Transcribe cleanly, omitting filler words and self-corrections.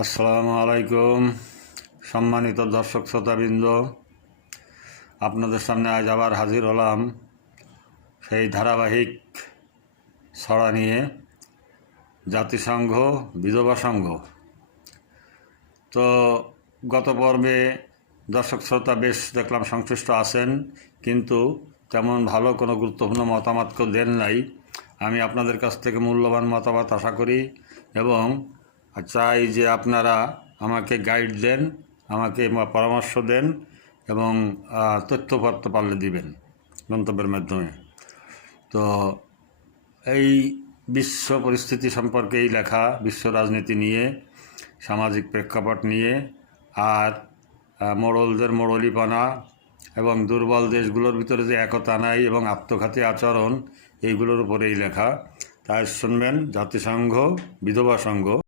আসসালামু আলাইকুম। সম্মানিত দর্শক শ্রোতাবৃন্দ, আপনাদের সামনে আজ আবার হাজির হলাম সেই ধারাবাহিক ছড়া নিয়ে, জাতিসংঘ বিধবা সংঘ। তো গত পর্বে দর্শক শ্রোতা বেশ দেখলাম সংশ্লিষ্ট আছেন, কিন্তু তেমন ভালো কোনো গুরুত্বপূর্ণ মতামত কেউ দেন নাই। আমি আপনাদের কাছ থেকে মূল্যবান মতামত আশা করি এবং চাই যে আপনারা আমাকে গাইড দেন, আমাকে পরামর্শ দেন এবং তথ্যপত্র পারলে দিবেন মন্তব্যের মাধ্যমে। তো এই বিশ্ব পরিস্থিতি সম্পর্কেই লেখা, বিশ্ব রাজনীতি নিয়ে, সামাজিক প্রেক্ষাপট নিয়ে, আর মোড়লদের মোড়লিপনা এবং দুর্বল দেশগুলোর ভিতরে যে একতা নাই এবং আত্মঘাতী আচরণ, এইগুলোর উপরেই লেখা। তাই শুনবেন জাতিসংঘ বিধবা সংঘ।